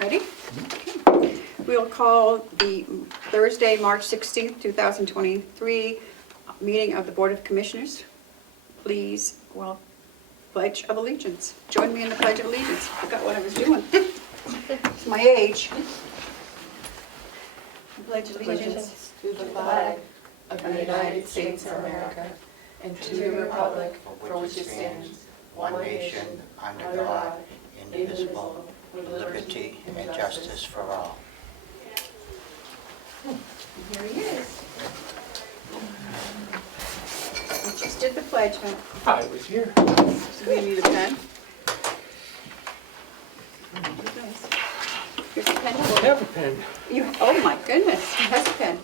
Ready? Okay. We'll call the Thursday, March 16th, 2023 meeting of the Board of Commissioners. Please, well, Pledge of Allegiance. Join me in the Pledge of Allegiance. I forgot what I was doing. It's my age. Pledge of Allegiance to the flag of the United States of America and to the republic for which it stands, one nation, under God, indivisible, with liberty and justice for all. Here he is. We just did the pledge, huh? I was here. Do we need a pen? Here's a pen. I have a pen. Oh my goodness, he has a pen.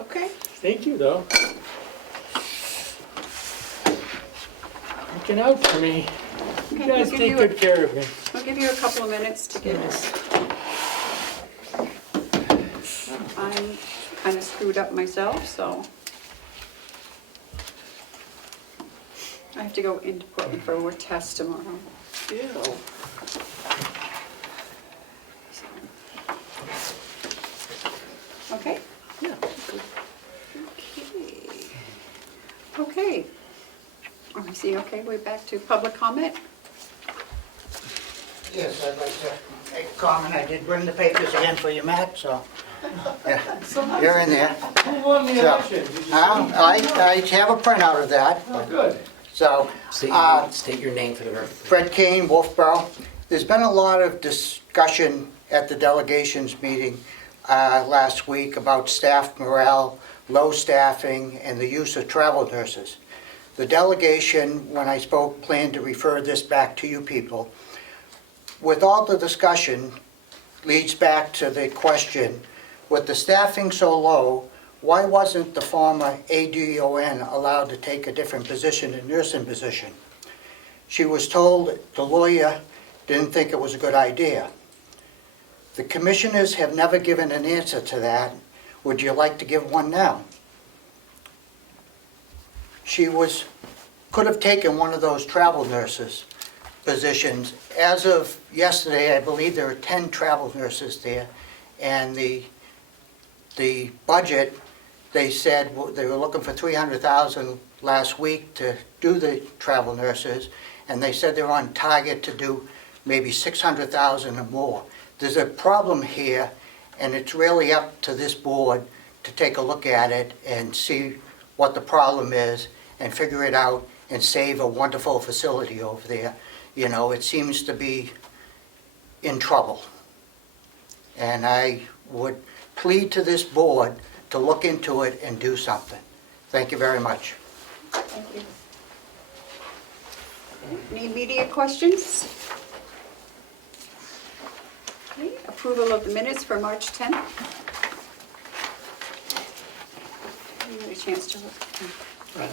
Okay. Thank you, though. Looking out for me. You Okay, guys take good care of me. We'll give you a couple of minutes to get this. I'm kind of screwed up myself, so I have to go into Portland for a test tomorrow. Ew. Okay? Yeah. Okay. Let me see, okay, we're back to public comment. Yes, I'd like to make a comment. I did bring the papers again for you, Matt, so yeah, you're in there. Who won the So, election? Did you say? I have a printout of that. Oh, good. So, State your name for the record. Fred Kane, Wolfboro. There's been a lot of discussion at the delegations meeting last week about staff morale, low staffing, and the use of travel nurses. The delegation, when I spoke, planned to refer this back to you people. With all the discussion, leads back to the question, with the staffing so low, why wasn't the former ADON allowed to take a different position, a nursing position? She was told the lawyer didn't think it was a good idea. The commissioners have never given an answer to that. Would you like to give one now? She could have taken one of those travel nurses positions. As of yesterday, I believe there are 10 travel nurses there, and the budget, they said they were looking for $300,000 last week to do the travel nurses, and they said they're on target to do maybe $600,000 or more. There's a problem here, and it's really up to this board to take a look at it and see what the problem is and figure it out and save a wonderful facility over there. You know, it seems to be in trouble. And I would plead to this board to look into it and do something. Thank you very much. Thank you. Any immediate questions? Okay, approval of the minutes for March 10th. You had a chance to look. No,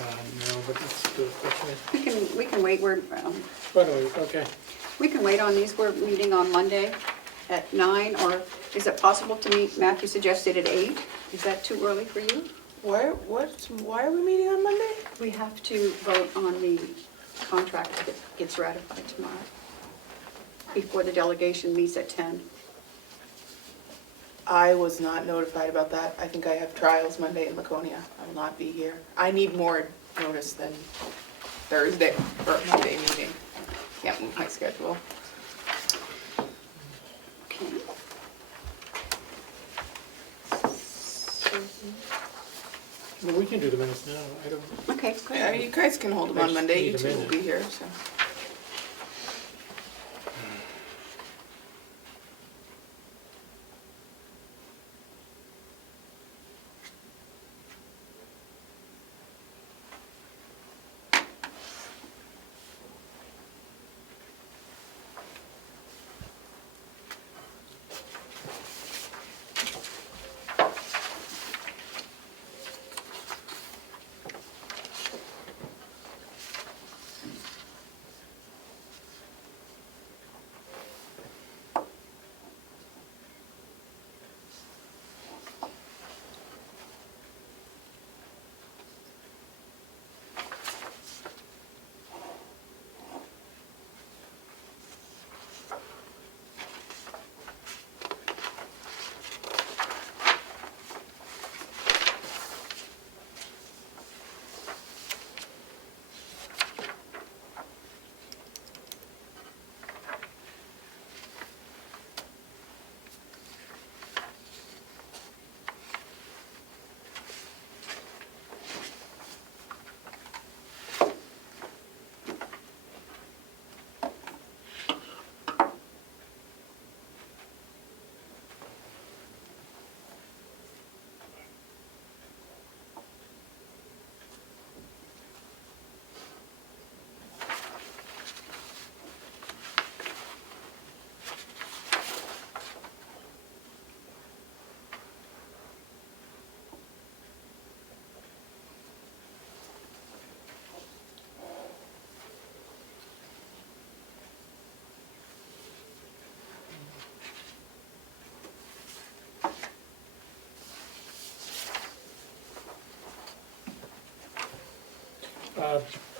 but let's do it quickly. We can wait, Okay. we can wait on these, we're meeting on Monday at 9, or is it possible to meet, Matthew suggested at 8? Is that too early for you? Why are we meeting on Monday? We have to vote on the contract that gets ratified tomorrow, before the delegation meets at 10. I was not notified about that. I think I have trials Monday in Laconia. I will not be here. I need more notice than Thursday for a Monday meeting. Can't move my schedule. Okay. Well, we can do the minutes now. I don't. Okay, Yeah, good. you guys can hold them on I just Monday. need You a two will minute. be here, so.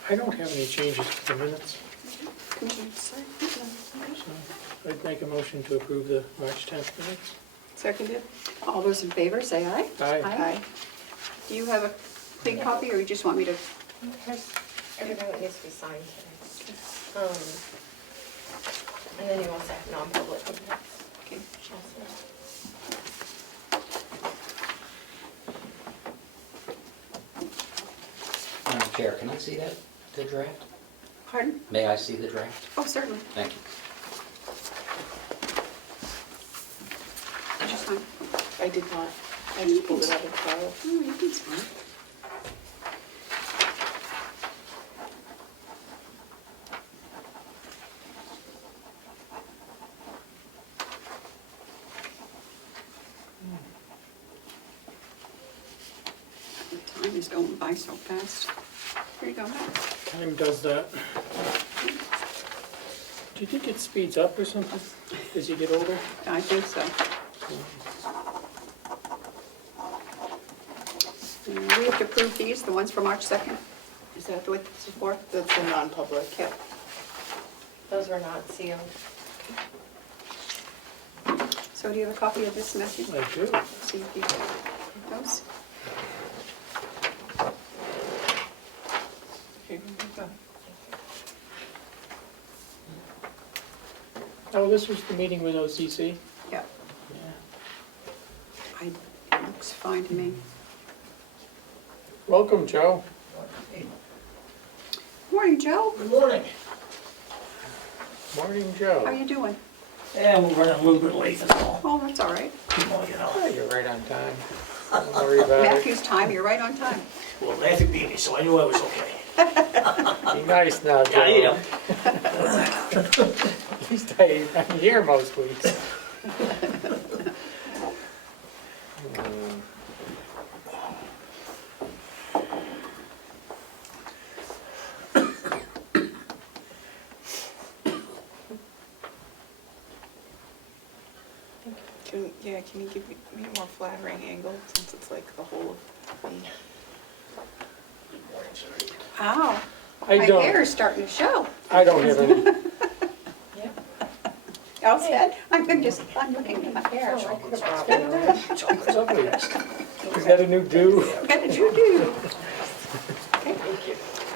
I don't have any changes to the minutes, Commissioner, so I'd make a motion to approve the March 10th minutes. Seconded? all those in favor, say aye. Aye. Do you have a big copy, or you just want me to? Here's everything that needs to be signed today. And then you also have non-public minutes. Okay. Madam Chair, can I see that, the draft? Pardon? May I see the draft? Oh, certainly. Thank you. Did you sign? I did not. I just pulled it out of the file. Oh, you can sign. The time is going by so fast. Here you go. Time does that. Do you think it speeds up or something as you get older? I think so. And we have to approve these, the ones for March 2nd? Is that what this is for? That's the non-public. Yep. Those were not sealed. So do you have a copy of this, Matthew? I do. See if you have those. Here you go. Oh, this was the meeting with OCC? Yep. Yeah. It looks fine to me. Welcome, Joe. Morning, Joe. Good morning. Morning, How Joe. you doing? Yeah, we're running a little bit late, that's all. Oh, that's all right. Well, you know, Oh, you're right on time. Don't worry about it. Matthew's time, you're right on time. well, Matthew beat me, so I knew I was okay. Be nice now, Joe. Yeah, I am. At least I'm here most weeks. Can you give me a more flattering angle since it's like the whole of me? Ow. I My hair don't, is starting to show. I don't have any, All set? I'm looking at my hair. it's lovely. Is that a new do? What did you do? Okay.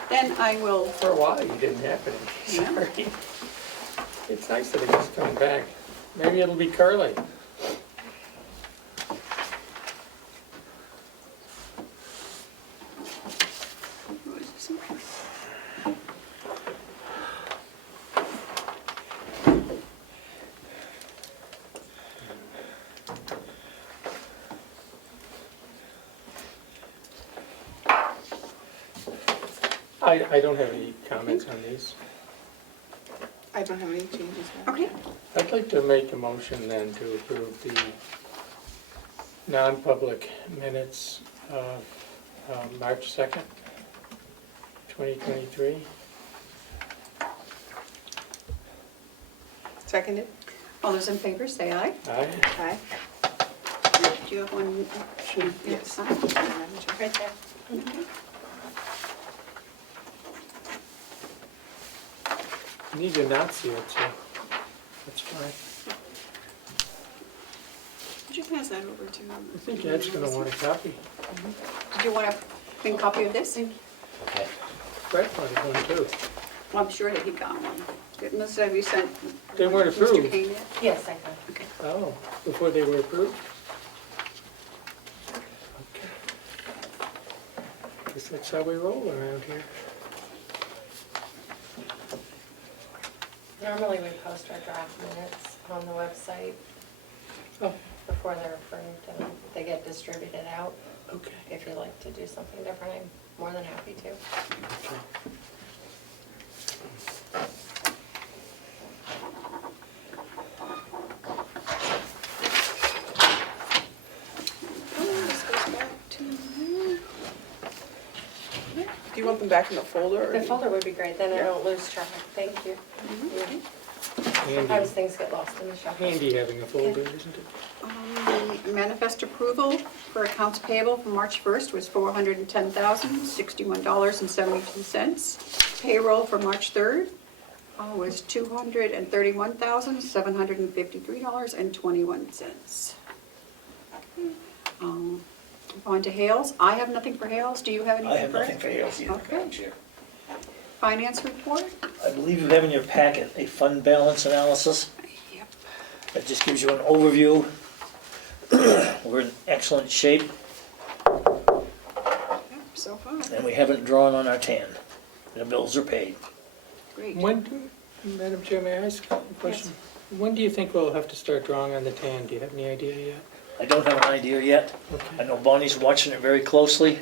Then I will, For a while, you didn't have any. Yeah. Sorry. It's nice that it's coming back. Maybe it'll be curly. I don't have any comments on these. I don't have any changes now. okay. I'd like to make a motion then to approve the non-public minutes of March 2nd, 2023. Seconded? All those in favor, say aye. Aye. Aye. Do you have one? Should- Yes. Right there. You need your not sealed, so that's fine. Would you pass that over to? I think Ed's gonna want a copy. Did you want a clean copy of this? Okay. Brett wanted one too. Well, I'm sure that he got one. Unless have you sent? They weren't Mr. approved. Kane yet? Yes, I can. Okay. Oh, before they were approved? Okay. Guess that's how we roll around here. Normally, we post our draft minutes on the website Oh, before they're approved, and they get distributed out. okay. If you'd like to do something different, I'm more than happy to. Okay. This goes back to there. Do you want them back in the folder? or The you- folder would be great, then I Yeah. don't lose track. Thank you. Mm-hmm. Sometimes Handy, things get lost in the shuffle. handy having a folder, isn't it? The manifest approval for accounts payable for March 1st was $410,061.72. Payroll for March 3rd was $231,753.21. On to Hales. I have nothing for Hales. Do you have anything I have for it? nothing for Hales either, Okay. Madam Chair. Finance report? I believe you have in your packet a fund balance analysis Yep. that just gives you an overview. We're in excellent shape, Yep, so far. and we haven't drawn on our TAN. The bills are paid. Great. Madam Chair, may I ask a question? When do you think we'll have to start drawing on the TAN? Do you have any idea yet? I don't have an idea yet. I Okay. know Bonnie's watching it very closely.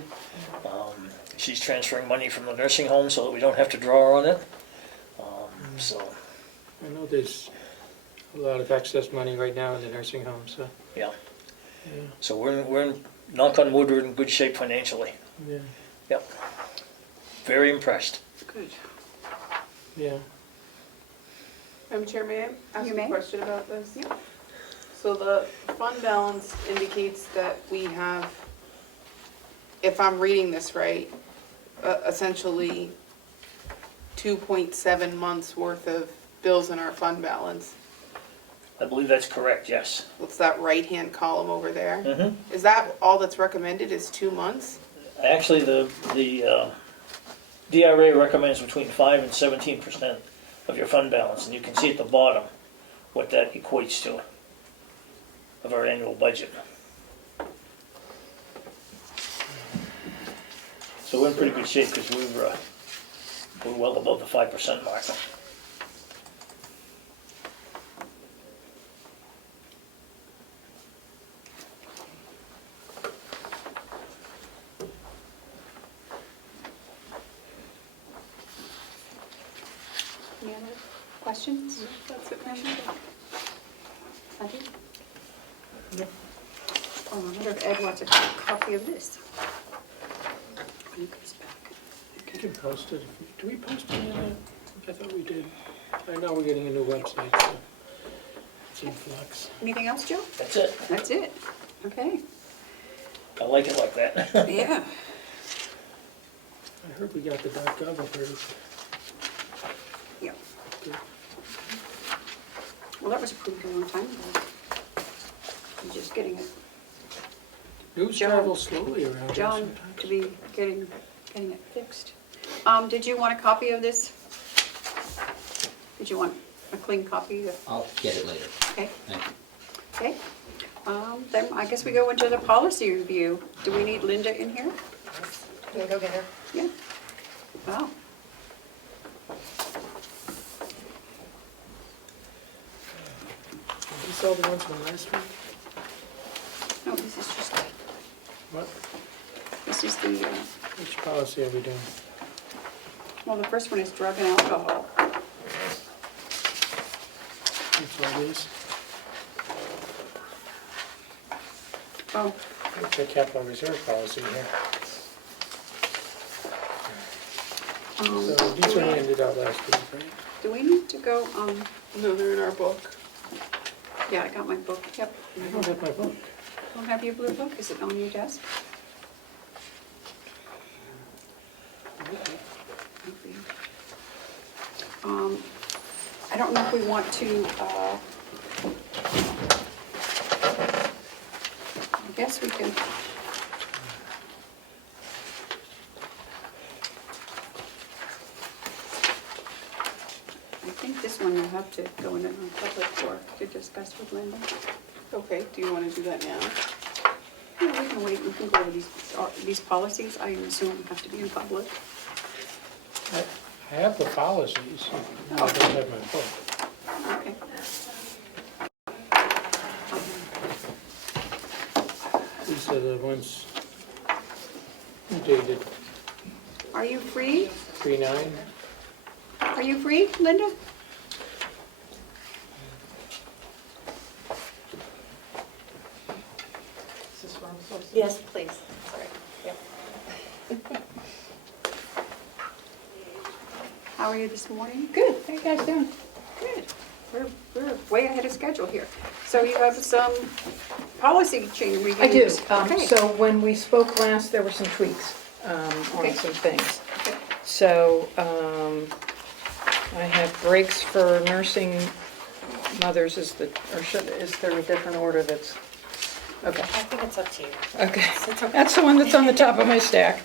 She's transferring money from the nursing home so that we don't have to draw on it. So, I know there's a lot of excess money right now in the nursing home, so, yeah. yeah, So we're in, knock on wood, we're in good shape financially. yeah, Yep. Very impressed. Good. yeah. Madam Chair, may I ask You a may. question about this? Yeah. So the fund balance indicates that we have, if I'm reading this right, essentially 2.7 months worth of bills in our fund balance. I believe that's correct, yes. What's that right-hand column over there? Mhm. Is that all that's recommended is 2 months? Actually, the DRA recommends between 5 and 17% of your fund balance, and you can see at the bottom what that equates to of our annual budget. So we're in pretty good shape because we're well above the 5% mark. Any other questions? That's it, Commissioner? Nothing? Oh, I wonder if Ed wants a copy of this. When he comes back. You can post it. Do we post it in that? I thought we did. I know we're getting a new website, so it's in flux. Anything else, Joe? That's it. That's it. Okay. I like it like that. Yeah. I heard we got the .gov approved. Yeah. Good. Well, that was approved a long time ago. I'm just getting it. News John- travels slowly around here John sometimes. to be getting it fixed. Did you want a copy of this? Did you want a clean copy? I'll get it later. Okay, Thank you. okay. Then I guess we go into the policy review. Do we need Linda in here? Can we go get her? Yeah. Wow. Did you sell the ones from last week? No, this is just, What? this is the, Which policy are we doing? well, the first one is drug and alcohol. Which one is? Oh, It's the capital reserve policy here. So these do were we- handed out last week, right? do we need to go, No, they're in our book. yeah, I got my book, yep. I don't have my book. Don't have your blue book? Is it on your desk? I don't know if we want to, I guess we can. I think this one will have to go in a public for, to discuss with Linda. Okay, do you want to do that now? Yeah, we can wait, we can go over these policies, I assume have to be in public. I have the policies. I don't have my book. Okay. These are the ones dated Are you free? 3/9. Are you free, Linda? Yes, please. Sorry. Yep. How are you this morning? Good. How you guys doing? Good. We're way ahead of schedule here. So you have some policy change we I do. Okay. So when we spoke last, there were some tweaks Okay. on some things. Okay. So I have breaks for nursing mothers is is there a different order that's, okay. I think it's up to you. Okay, that's the one that's on the top of my stack.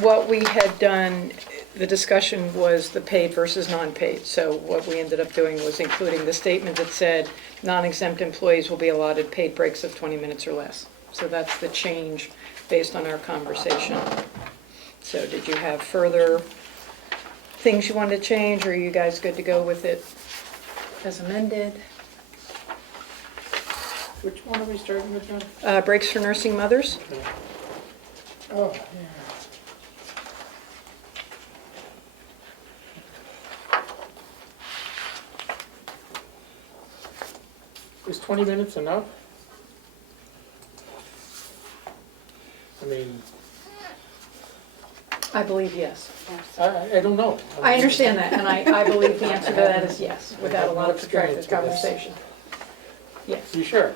What we had done, the discussion was the paid versus non-paid. So what we ended up doing was including the statement that said non-exempt employees will be allotted paid breaks of 20 minutes or less. So that's the change based on our conversation. So did you have further things you wanted to change, or are you guys good to go with it as amended? Which one are we starting with now? Breaks for nursing mothers? Okay. Oh, yeah. Is 20 minutes enough? I mean, I believe yes. I don't know. I understand that, and I believe the answer to that is yes, without a lot of Experience protracted with this. conversation. Yes. You sure?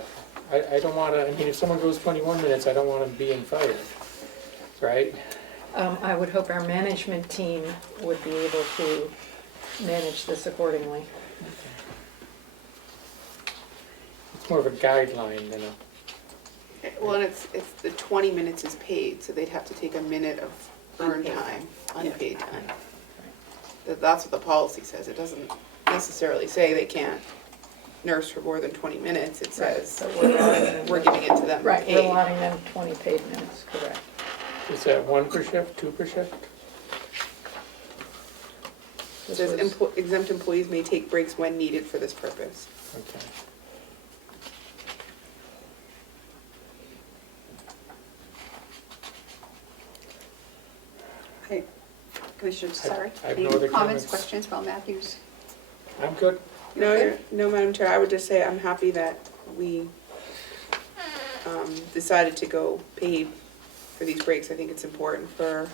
I don't want to, I mean, if someone goes 21 minutes, I don't want them being fired, right? I would hope our management team would be able to manage this accordingly. It's more of a guideline than a, Well, and it's the 20 minutes is paid, so they'd have to take a minute of earned Unpaid. time, unpaid time. That's what the policy says. It doesn't necessarily say they can't nurse for more than 20 minutes. It says So we're allotting them- we're giving it to them Right, we're paid. allotting them 20 paid minutes, correct. is that 1 per shift, 2 per shift? It This says was- exempt employees may take breaks when needed for this purpose. Okay. Okay. Commissioner, sorry. I have Any no other comments, comments. questions about Matthew's? I'm good. No, Okay. no, Madam Chair, I would just say I'm happy that we decided to go paid for these breaks. I think it's important for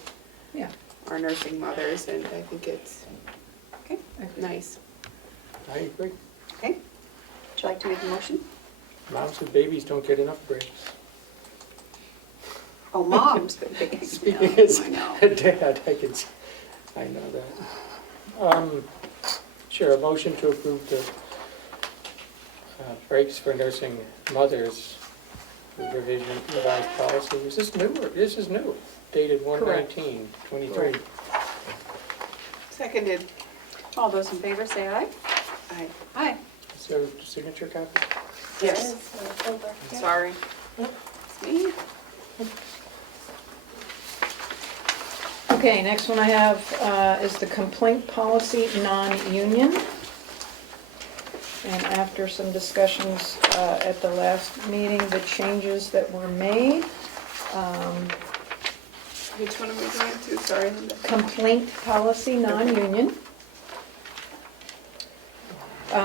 Yeah. our nursing mothers, and I think it's Okay. nice. I agree. Okay. Would you like to make a motion? Moms with babies don't get enough breaks. Oh, moms, but they can, Speaking as I know. a dad, I know that. Sure, a motion to approve the breaks for nursing mothers, the revised policy. Is this new, or this is new, dated 1/19/23? Seconded. All those in favor say aye. Aye. Aye. Is there a signature copy? Yes, sorry. It's me. Okay, next one I have is the complaint policy non-union. And after some discussions at the last meeting, the changes that were made, Which one are we going to? Sorry, Linda. complaint policy non-union.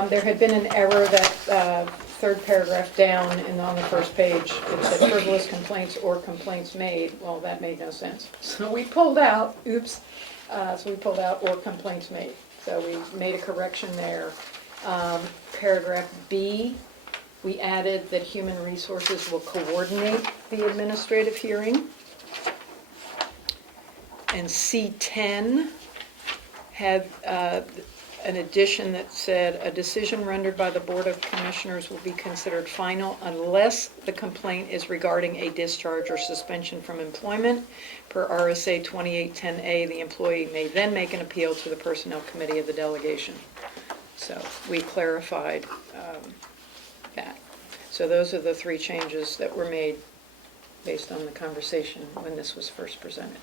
There had been an error that third paragraph down and on the first page, it said frivolous complaints or complaints made. Well, that made no sense. So we pulled out, oops, so we pulled out or complaints made. So we made a correction there. Paragraph B, we added that human resources will coordinate the administrative hearing. And C10 had an addition that said, a decision rendered by the Board of Commissioners will be considered final unless the complaint is regarding a discharge or suspension from employment. Per RSA 2810A, the employee may then make an appeal to the Personnel Committee of the delegation. So we clarified that. So those are the 3 changes that were made based on the conversation when this was first presented.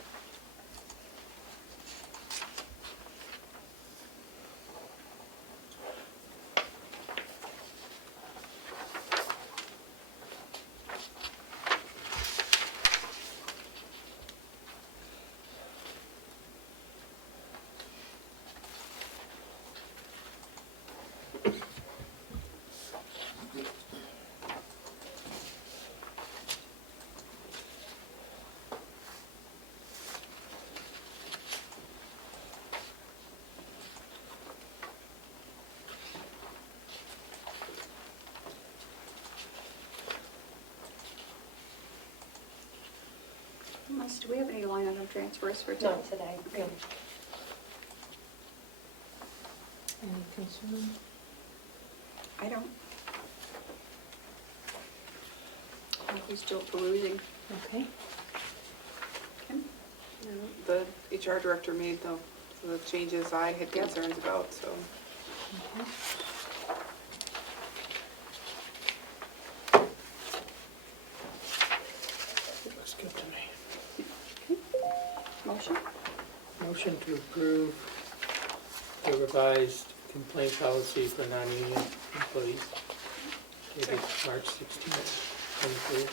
else? Do we have any line item transfers for today? Not today, no. Any concern? I don't. He's still perusing. Okay. Kim? The HR director made the changes I had Yep. concerns about, so. Okay. Looks good to me. Motion? Motion to approve the revised complaint policy for non-union employees dated March 16th, 23.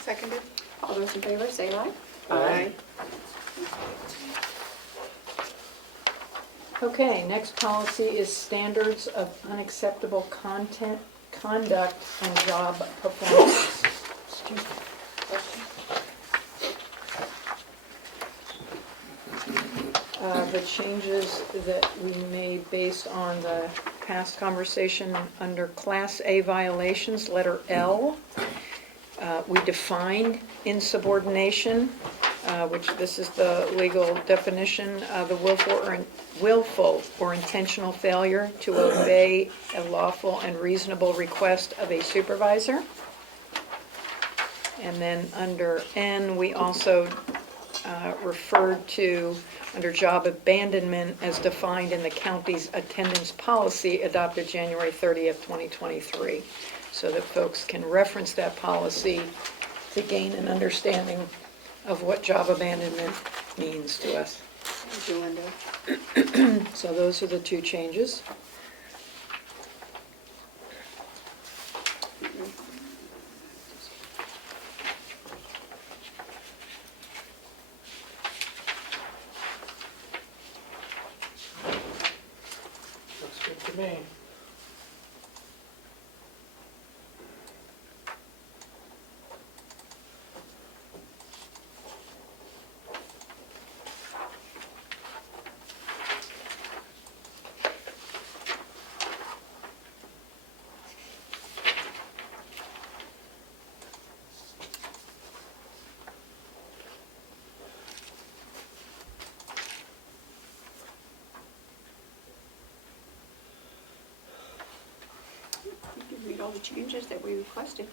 Seconded? All those in favor, say aye. Aye. Okay, next policy is standards of unacceptable conduct and job performance. Excuse me. The changes that we made based on the past conversation under Class A violations, letter L. We defined insubordination, which this is the legal definition, the willful or intentional failure to obey a lawful and reasonable request of a supervisor. And then under N, we also referred to, under job abandonment, as defined in the county's attendance policy adopted January 30th, 2023, so that folks can reference that policy to gain an understanding of what job abandonment means to us. Thank you, Linda. So those are the two changes. Looks good to me. You can read all the changes that we requested.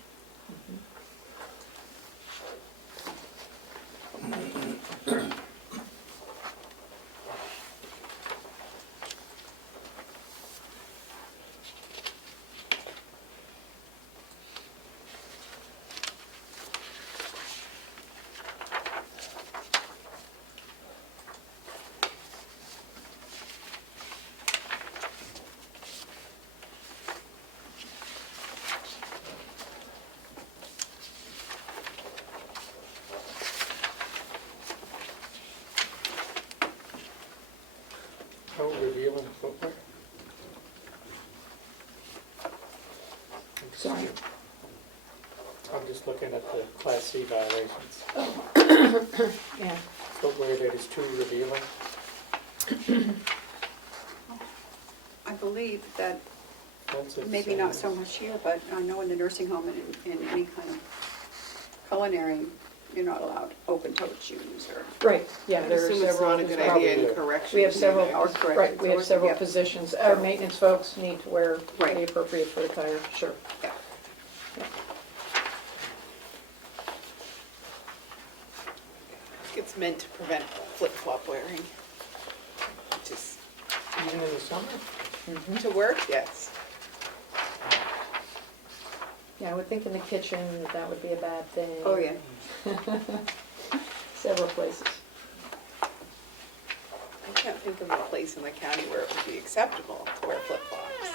Oh, revealing footwear? Sorry. I'm just looking at the Class C violations. Yeah. Footwear that is too revealing. I believe that That's it. maybe not so much here, but I know in the nursing home and in any kind of culinary, you're not allowed open-toed shoes or. Right, yeah, I there are assume it's several. not a good Probably idea in do. correction. We have several, Or correct. right, we have several Yep. positions. Our maintenance folks need to wear Right. the appropriate foot attire, sure. Yeah. It's meant to prevent flip-flop wearing. Just Even in the summer? to work, yes. Yeah, I would think in the kitchen that that would be a bad thing. Oh, yeah. Several places. I can't think of a place in the county where it would be acceptable to wear flip-flops.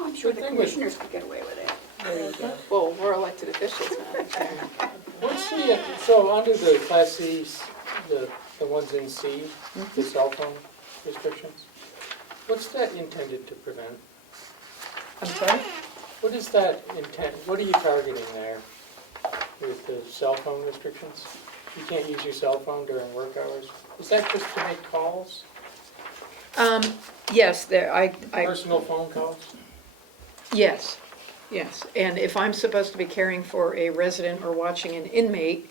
I'm sure the The thing is- commissioners could get away with it. There you go. Well, we're elected officials now. What's the, so under the Class Cs, the ones in C, the cell phone restrictions, what's that intended to prevent? I'm sorry? What is that intent, what are you targeting there with the cell phone restrictions? You can't use your cell phone during work hours? Is that just to make calls, Yes, there, I, personal phone calls? yes. Yes, and if I'm supposed to be caring for a resident or watching an inmate,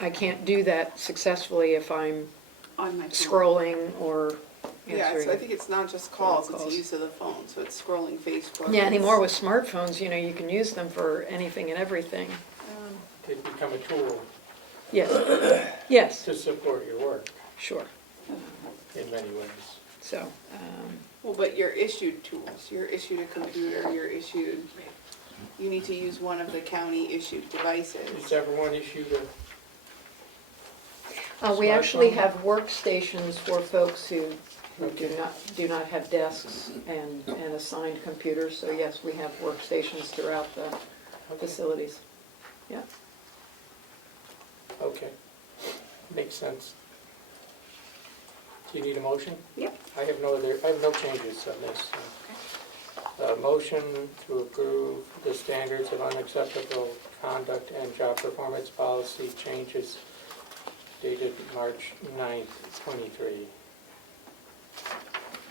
I can't do that successfully if I'm On my phone. scrolling or Yeah, so I answering. think it's not just calls, it's Calls. the use of the phone, so it's scrolling Facebook. Yeah, anymore with it's- smartphones, you can use them for anything and everything. They become a tool Yes, yes, to support your work sure. in many ways. So, Well, but you're issued tools, you're issued a computer, you need to use one of the county issued devices. Is everyone issued a, we actually Smartphone? have workstations for folks who Okay. do not have desks and assigned computers. So yes, we have workstations throughout the facilities. Yeah. okay, makes sense. Do you need a motion? Yep. I have no changes on this. Motion to approve the standards of unacceptable conduct and job performance policy changes dated March 9th, 23.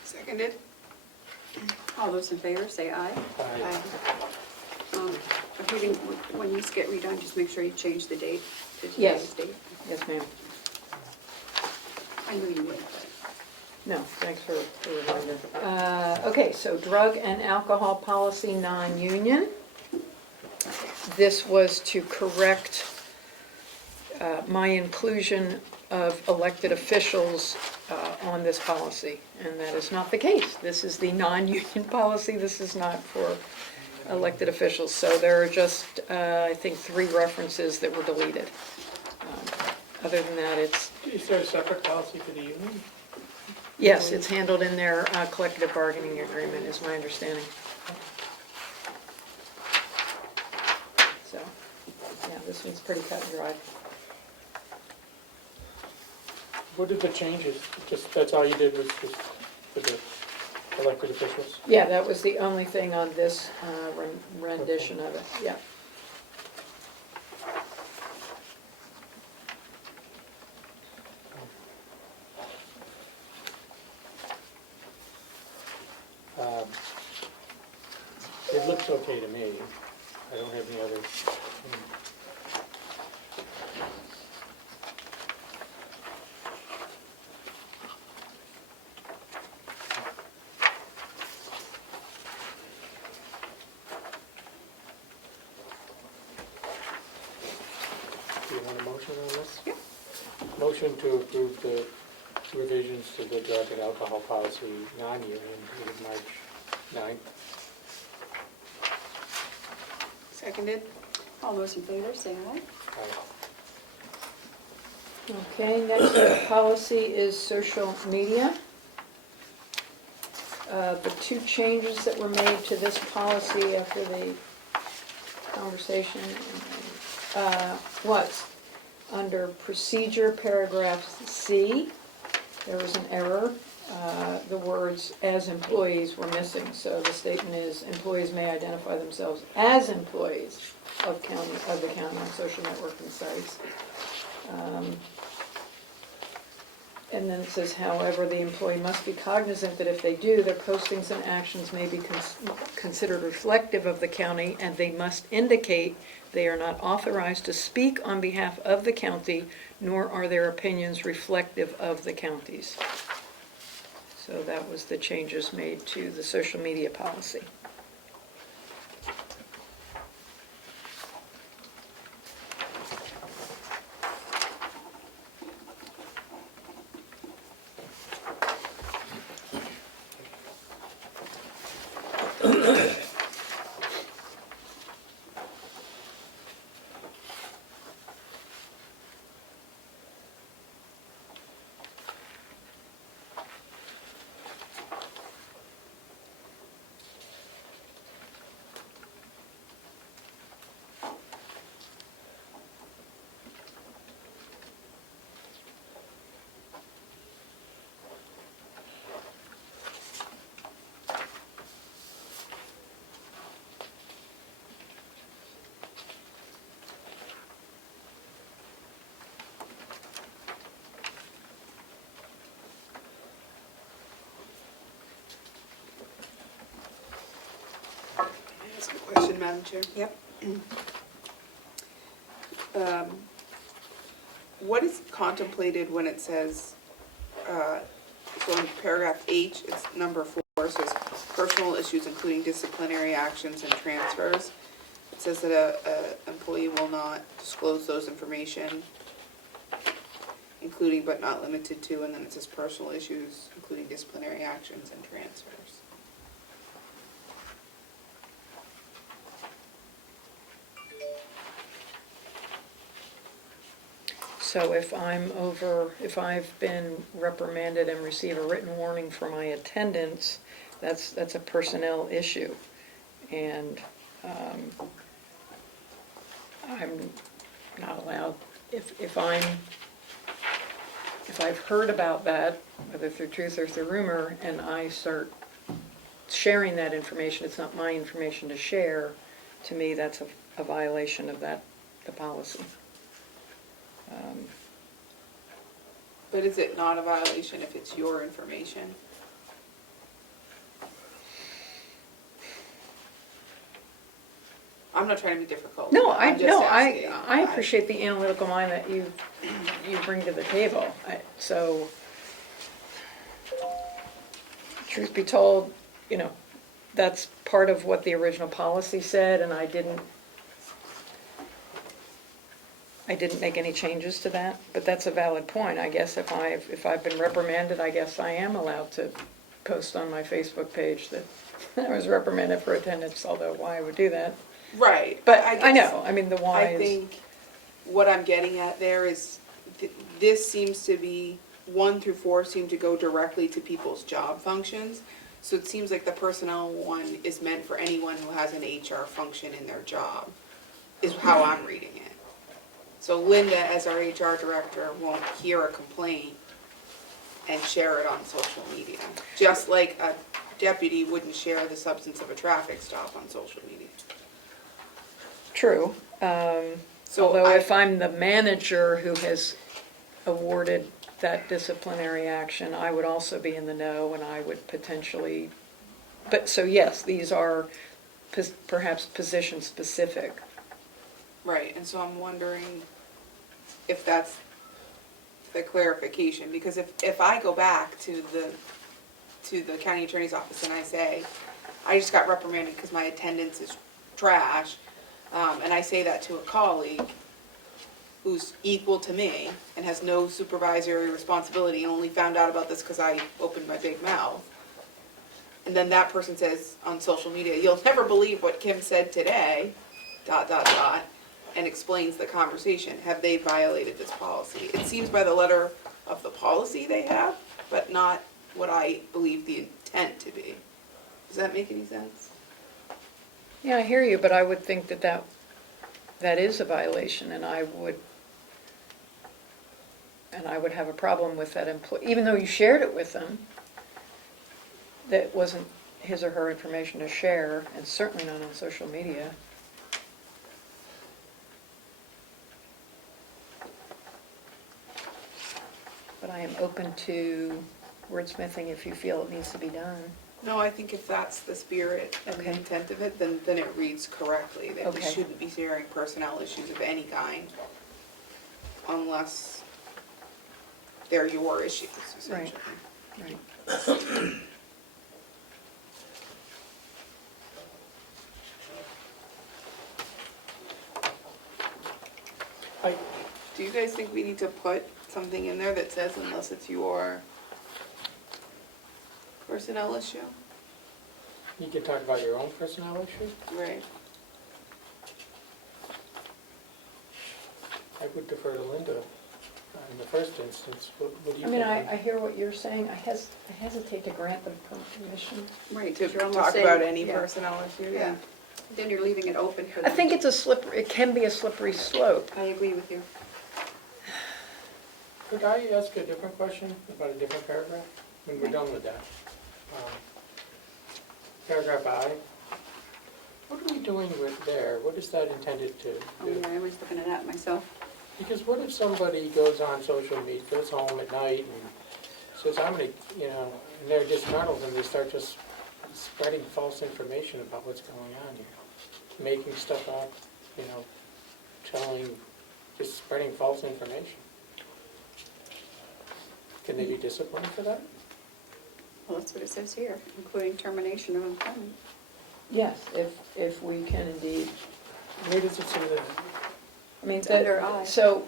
Seconded? All those in favor, say aye. Aye. If we didn't- When these get redone, just make sure you change the date to Yes. today's date. Yes, ma'am. I knew you would, but. No, thanks for the reminder. Okay, so drug and alcohol policy non-union. This was to correct my inclusion of elected officials on this policy, and that is not the case. This is the non-union policy, this is not for elected officials. So there are just, I think, 3 references that were deleted. Other than that, it's, Is there a separate policy for the union? yes, it's handled in their collective bargaining agreement, is my understanding. So, yeah, this one's pretty cut and dry. What are the changes? Just, that's all you did was just for the elected officials? Yeah, that was the only thing on this rendition of it, yeah. It looks okay to me. I don't have any other. Do you want a motion on this? Yeah. Motion to approve the revisions to the drug and alcohol policy non-union dated March 9th. Seconded? All those in favor, say aye. Okay, next policy is social media. The 2 changes that were made to this policy after the conversation was under procedure paragraph C, there was an error. The words "as employees" were missing, so the statement is employees may identify themselves as employees of the county on social networking sites. And then it says, however, the employee must be cognizant that if they do, their postings and actions may be considered reflective of the county, and they must indicate they are not authorized to speak on behalf of the county, nor are their opinions reflective of the county's. So that was the changes made to the social media policy. ask a question, Madam Chair? Yep. What is contemplated when it says, so in paragraph H, it's number 4, so it's personal issues including disciplinary actions and transfers. It says that a employee will not disclose those information, including but not limited to, and then it says personal issues including disciplinary actions and transfers. So if if I've been reprimanded and receive a written warning for my attendance, that's a personnel issue. And I'm not allowed, if I've heard about that, whether through truth or through rumor, and I start sharing that information, it's not my information to share, to me, that's a violation of the policy. But is it not a violation if it's your information? I'm not trying to be difficult. No, I'm just asking. I appreciate the analytical mind that you bring to the table. So, truth be told, that's part of what the original policy said, and I didn't make any changes to that, but that's a valid point. I guess if I've been reprimanded, I guess I am allowed to post on my Facebook page that I was reprimanded for attendance, although why I would do that. Right. But I I guess- know, I mean, the why I is, think what I'm getting at there is, this seems to be, 1 through 4 seem to go directly to people's job functions. So it seems like the personnel one is meant for anyone who has an HR function in their job, is how I'm reading it. So Linda, as our HR director, won't hear a complaint and share it on social media. Just like a deputy wouldn't share the substance of a traffic stop on social media. true. So Although if I'm the manager who has awarded that disciplinary action, I would also be in the know, and I would potentially, but, so yes, these are perhaps position specific. Right, and so I'm wondering if that's the clarification, because if I go back to the county attorney's office and I say, I just got reprimanded because my attendance is trash, and I say that to a colleague who's equal to me and has no supervisory responsibility and only found out about this because I opened my big mouth, and then that person says on social media, you'll never believe what Kim said today, ... and explains the conversation, have they violated this policy? It seems by the letter of the policy they have, but not what I believe the intent to be. Does that make any sense? Yeah, I hear you, but I would think that is a violation, and I would have a problem with that employee, even though you shared it with them, that wasn't his or her information to share, and certainly not on social media. But I am open to wordsmithing if you feel it needs to be done. No, I think if that's the spirit and the Okay. intent of it, then it reads correctly, that we Okay. shouldn't be sharing personnel issues of any kind unless they're your issues, essentially. Right. Do you guys think we need to put something in there that says unless it's your personnel issue? You can talk about your own personnel issues. Right. I would defer to Linda in the first instance. What do you I think? mean, I hear what you're saying. I hesitate to grant them permission. Right. To you're almost talk saying- about any yeah. personnel issue, Yeah. Then you're leaving it open for I them. think it can be a slippery slope. I agree with you. Could I ask a different question about a different paragraph? When we're done with that. Paragraph I. What are we doing with there? What is that intended to Oh, do? yeah, I was looking at that myself. Because what if somebody goes on social media, goes home at night and says, I'm gonna, and they're disgruntled and they start just spreading false information about what's going on here? making stuff up, just spreading false information. Can they be disciplined for that? Well, that's what it says here, including termination of employment. Yes, if we can indeed, Where does it say that? I mean, It's under I. so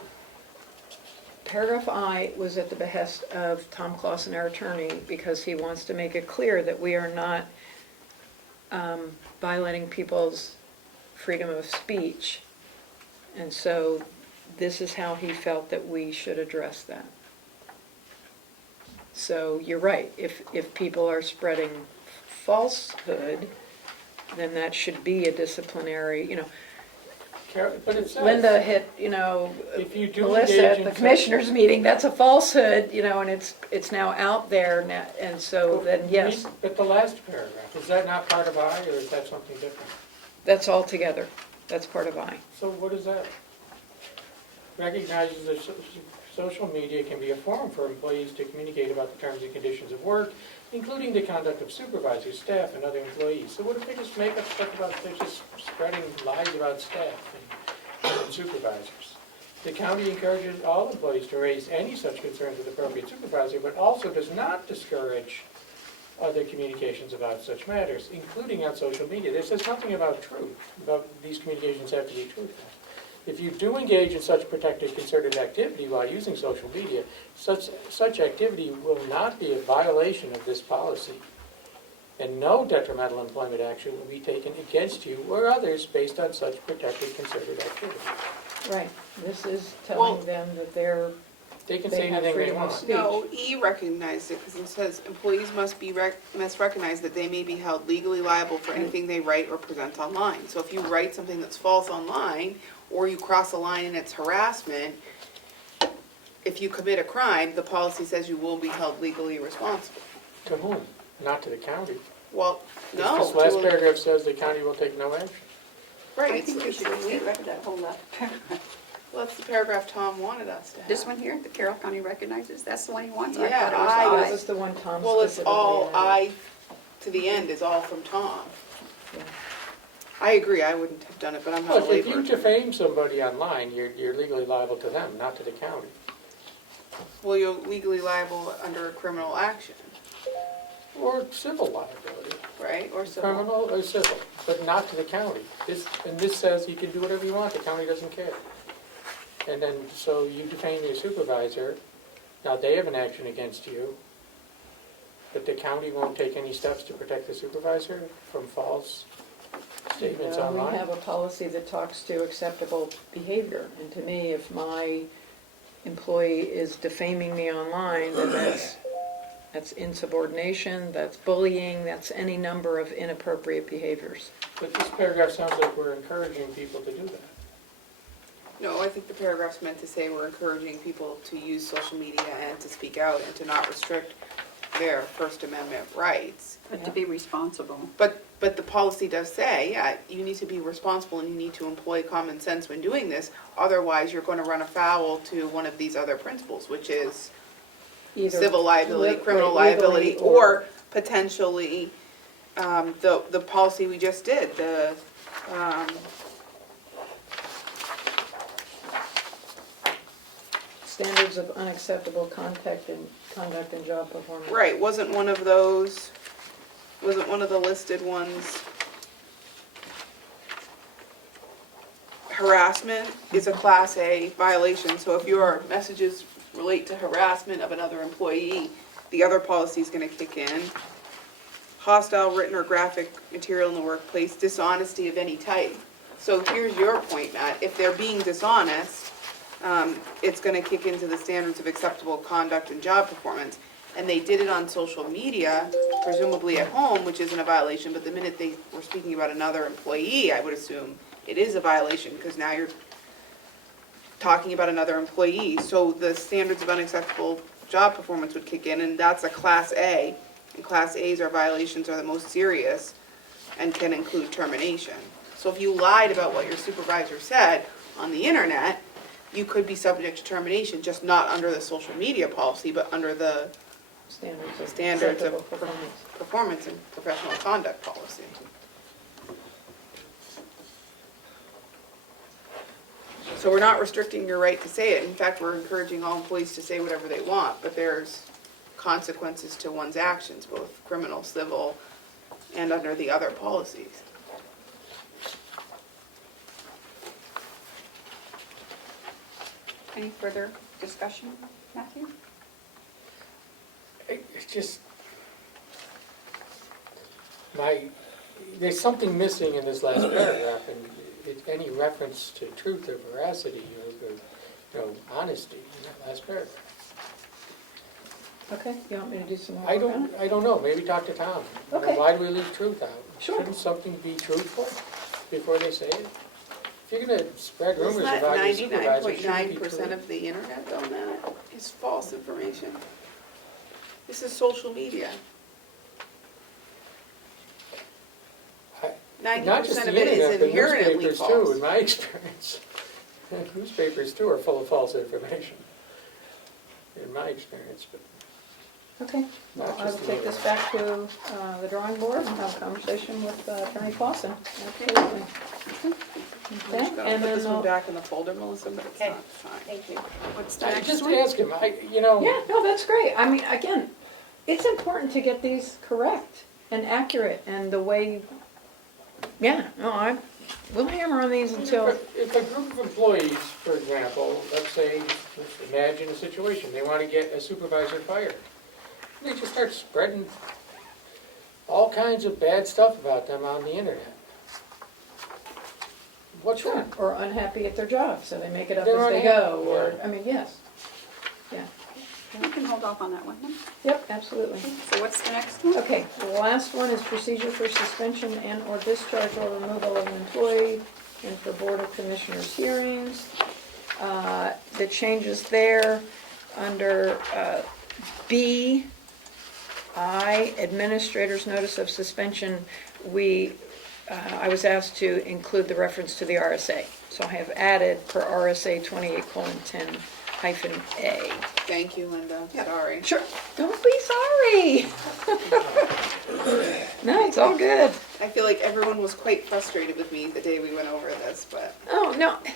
paragraph I was at the behest of Tom Clausen, our attorney, because he wants to make it clear that we are not violating people's freedom of speech. And so this is how he felt that we should address that. So you're right, if people are spreading falsehood, then that should be a disciplinary, But it says. Linda hit, If you do Melissa engage at in the such- commissioners meeting, that's a falsehood, and it's now out there now, and so then, yes, But the last paragraph, is that not part of I, or is that something different? that's all together. That's part of I. So what is that? Recognizes that social media can be a forum for employees to communicate about the terms and conditions of work, including the conduct of supervisors, staff, and other employees. So what if they just make up stuff about, they're just spreading lies about staff and supervisors? The county encourages all employees to raise any such concerns with appropriate supervisor, but also does not discourage other communications about such matters, including on social media. There says nothing about truth, about these communications have to be truthful. If you do engage in such protected concerted activity while using social media, such activity will not be a violation of this policy, and no detrimental employment action will be taken against you or others based on such protected concerted activity. Right. This is Well- telling them that they're, They can They say have anything they freedom of want. speech. No, E recognized it, because it says employees must recognize that they may be held legally liable for anything they write or present online. So if you write something that's false online, or you cross a line and it's harassment, if you commit a crime, the policy says you will be held legally responsible. To whom? Not to the county. Well, no. This last to a- paragraph says the county will take no action. Right, I it's, think you should get rid of that whole last paragraph. well, that's the paragraph Tom wanted us to have. This one here, the Carroll County recognizes, that's the one he wants? Yeah, thought I- it was that was the one Tom Well, it's specifically all, added. to the end is all from Tom. Yeah. I agree, I wouldn't have done it, but I'm not a Well, if you labor. defame somebody online, you're legally liable to them, not to the county. Well, you're legally liable under a criminal action, Or civil liability, right, or civil. criminal or civil, but not to the county. And this says you can do whatever you want, the county doesn't care. And then, so you defame your supervisor, now they have an action against you, but the county won't take any steps to protect the supervisor from false statements We online? have a policy that talks to acceptable behavior, and to me, if my employee is defaming me online, then that's insubordination, that's bullying, that's any number of inappropriate behaviors. But this paragraph sounds like we're encouraging people to do that. No, I think the paragraph's meant to say we're encouraging people to use social media and to speak out and to not restrict their First Amendment rights. But to be responsible. But the policy does say, yeah, you need to be responsible and you need to employ common sense when doing this. Otherwise, you're going to run afoul to one of these other principles, which is Either civil liability, criminal legally liability, or potentially, the policy we just did, standards of unacceptable conduct and job performance. right, wasn't one of those, wasn't one of the listed ones. Harassment is a Class A violation, so if your messages relate to harassment of another employee, the other policy is gonna kick in. Hostile written or graphic material in the workplace, dishonesty of any type. So here's your point, Matt, if they're being dishonest, it's gonna kick into the standards of acceptable conduct and job performance. And they did it on social media, presumably at home, which isn't a violation, but the minute they were speaking about another employee, I would assume it is a violation, because now you're talking about another employee. So the standards of unacceptable job performance would kick in, and that's a Class A. And Class A's are violations are the most serious and can include termination. So if you lied about what your supervisor said on the internet, you could be subject to termination, just not under the social media policy, but under the Standards of standards acceptable of performance. performance and professional conduct policy. So we're not restricting your right to say it. In fact, we're encouraging all employees to say whatever they want, but there's consequences to one's actions, both criminal, civil, and under the other policies. Any further discussion, Matthew? It's just, there's something missing in this last paragraph, and any reference to truth or veracity or honesty in that last paragraph. Okay, you want me to do some more I work on it? don't know, maybe talk to Tom. Okay. Why do we leave truth out? Sure. Shouldn't something be truthful before they say it? If you're gonna spread rumors Isn't that about your supervisor, it shouldn't be 99.9% true. of the internet though, Matt, is false information? This is social media. I- 90% Not just of the it is internet, but inherently newspapers too, false. in my experience. Newspapers too are full of false information, in my experience, but Okay, well, Not I will just take the this back to the drawing board and have a conversation with Attorney Clausen. Absolutely. I'm Okay, just gonna and put then this one I'll, back in the folder, Melissa, but it's Okay. not signed. Thank you. What's the next just one? ask him, yeah, no, that's great. I mean, again, it's important to get these correct and accurate and the way, we'll hammer on these until, If a group of employees, for example, let's say, just imagine a situation, they want to get a supervisor fired. They just start spreading all kinds of bad stuff about them on the internet. What's sure, wrong? or unhappy at their job, so they make it up They're as they unhappy, go, or, yeah. I mean, yes. Yeah, You can hold off on that one then. yep, absolutely. So what's the next one? Okay, the last one is procedure for suspension and/or discharge or removal of an employee and for Board of Commissioners hearings. The changes there under B, I, Administrator's Notice of Suspension, I was asked to include the reference to the RSA. So I have added per RSA 28:10-A. Thank you, Linda, Yeah. sorry. Sure, don't be sorry. No, it's all good. I feel like everyone was quite frustrated with me the day we went over this, but Oh, no. I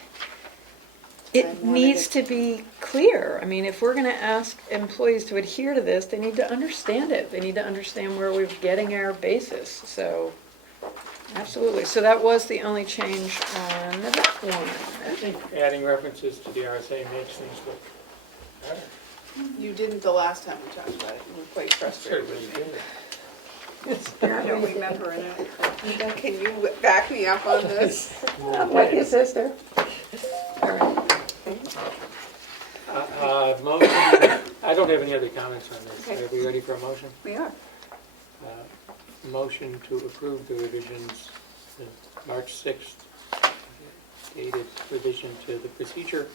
It wanted needs it- to be clear. I mean, if we're going to ask employees to adhere to this, they need to understand it. They need to understand where we're getting our basis. So, absolutely. So that was the only change on that I one. think adding references to the RSA makes things look better. you didn't the last time we talked about it. You were quite frustrated Certainly with me. did. I don't remember it. Linda, can you back me up on this? I'm like your sister. All right. Motion, I don't have any other comments on this. Okay. Are we ready for a motion? We are. Motion to approve the revisions, the March 6th dated revision to the procedure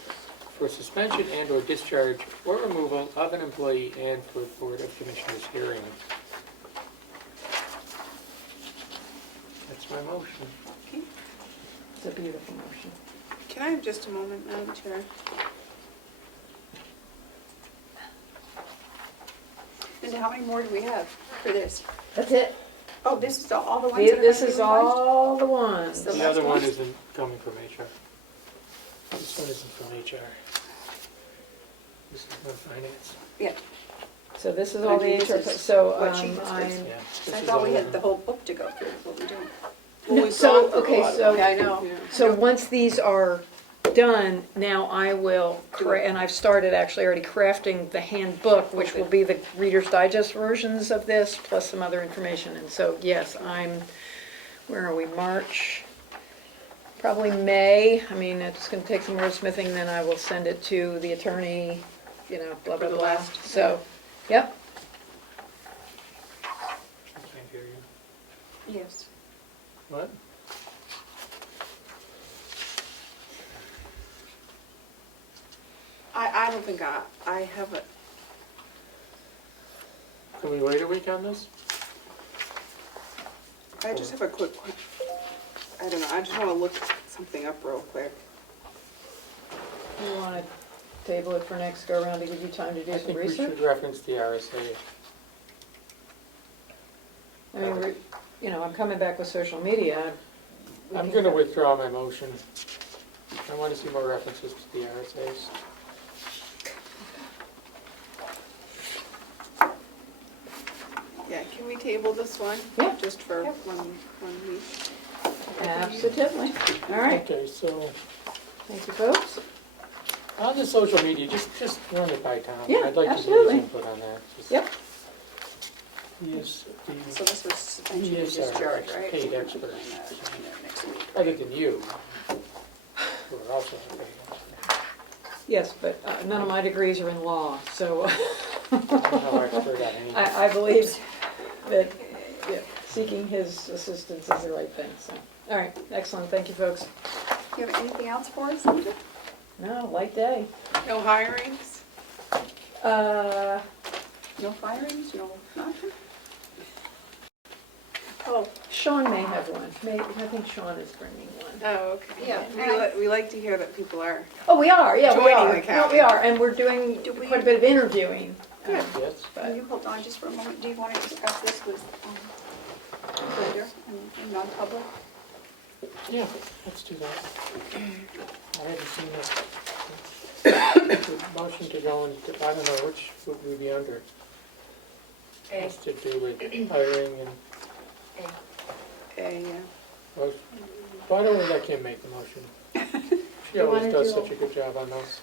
for suspension and/or discharge or removal of an employee and for Board of Commissioners hearing. That's my motion. It's a beautiful motion. Can I have just a moment, Madam Chair? And how many more do we have for this? That's it. Oh, this is all the ones that are This gonna be is revised? all the ones. The The last other one one? isn't coming from HR. This one isn't from HR. This is from finance. Yeah, So this is all the This HR, is so what she was I'm, fixing. Yeah. this I is thought we all had of the them. whole book to go through, what we're doing. Well, we've So, gone through a okay, lot of so- them. Yeah, I know. Yeah. so once these are done, now I will, and I've started actually already crafting the handbook, which will be the Reader's Digest versions of this, plus some other information. And so, yes, where are we, March? Probably May. I mean, it's gonna take some wordsmithing, then I will send it to the attorney, blah, For blah, the blah. last- So, yep, I can't hear you. Yes. What? I don't think I have a, Can we wait a week on this? I just have a quick, I don't know, I just want to look something up real quick. you wanna table it for next go around to give you time to do I some think we research? should reference the RSA. I mean, I'm coming back with social media. We I'm can gonna go- withdraw my motion. I want to see more references to the RSA's. Yeah, can we table this one? Yeah. Just for Yep. one week? Absolutely. All right, Okay, so thank you, folks. on the social media, just run it by Tom. Yeah, I'd like to hear absolutely. his input on that. Just- Yep. He is So the, this was he essentially is our discharge, right? paid expert, Next week. other than you, who are also a paid expert. Yes, but none of my degrees are in law, so I'm no expert on anything. I believe that yeah, seeking his assistance is the right thing, so. All right, excellent, thank you, folks. Do you have anything else for us, Sandra? No, light day. No hirings? No firings, no nothing? Oh, Sean may have one. I think Sean is bringing one. Oh, okay. Yeah. We like to hear that people are. Oh, we are, yeah, we Joining are. the No, county. we are, and we're doing Do we- quite a bit of interviewing. Good. Yes? can you hold on just for a moment? Do you want to discuss this with later in non-public? Yeah, let's do that. I haven't seen it. Motion to go into, I don't know, which would we be under? Has to do with hiring and, Okay, yeah. well, why don't we let Kim make the motion? She You always wanna does do- such a good job on those.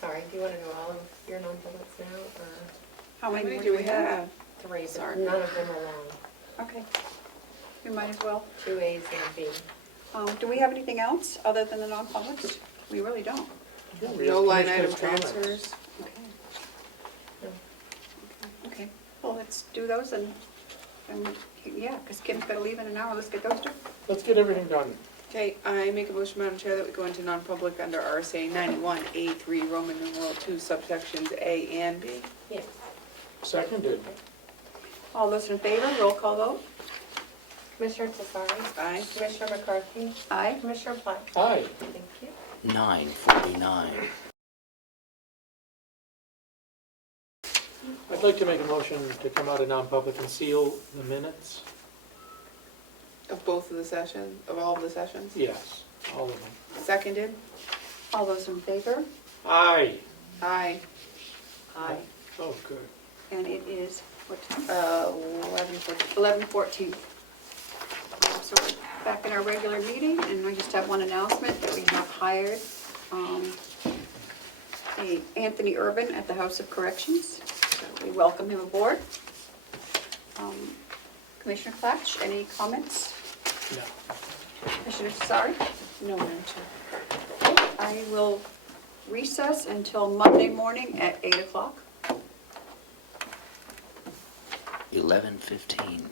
Sorry, do you want to do all of your non-publics now, or How many do we have? three? But Sorry. none of them are long. Okay. We might as well. 2 A's and a B. Do we have anything else other than the non-publics? We really don't. Yeah, we No have line item commissioners' comments. transfers? Okay. No. Okay, well, let's do those and yeah, because Kim's got to leave in an hour. Let's get those done. Let's get everything done. Okay, I make a motion, Madam Chair, that we go into non-public under RSA 91A3, Roman numeral 2, subsections A and B. Yes. Seconded. All those in favor, roll call vote. Commissioner Tessari? Aye. Commissioner McCarthy? Aye. Commissioner Platt? Aye. Thank you. 9:49. I'd like to make a motion to come out of non-public and seal the minutes. Of both of the sessions, of all of the sessions? Yes, all of them. Seconded? All those in favor? Aye. Aye. Aye. Oh, good. And it is, what time? 11:14. 11:14. So we're back in our regular meeting, and we just have one announcement that we have hired Anthony Urban at the House of Corrections. So we welcome him aboard. Commissioner Klatch, any comments? No. Commissioner Sassari? No, Madam Chair. Okay, I will recess until Monday morning at 8 o'clock. 11:15.